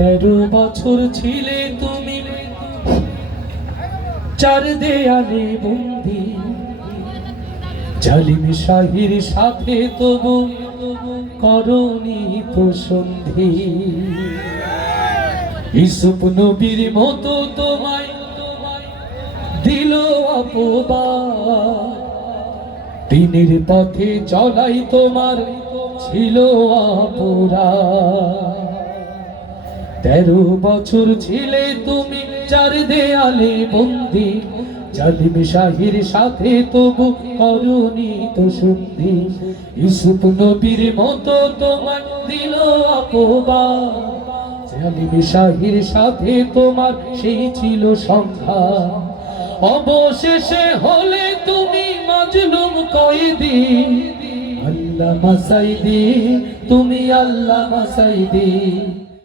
13 বছর ছিলে তুমি চার দেয়ালে বন্দী, জালিম শাহির সাথে তবু করনি তো সন্ধি। ইউসুফ নবীর মতো তোমায় দিল অপবাদ, দিনের পথে চলাই তোমার ছিল অপরাধ। 13 বছর ছিলে তুমি চার দেয়ালে বন্দী, জালিম শাহির সাথে তবু করনি তো সন্ধি। ইউসুফ নবীর মতো তোমার দিল অপবাদ, জালিম শাহির সাথে তোমার সেই ছিল সংখ্যা। অবশেষে হলে তুমি মাজলুম কয়েদি, আল্লামা সাইদি তুমি আল্লামা সাইদি।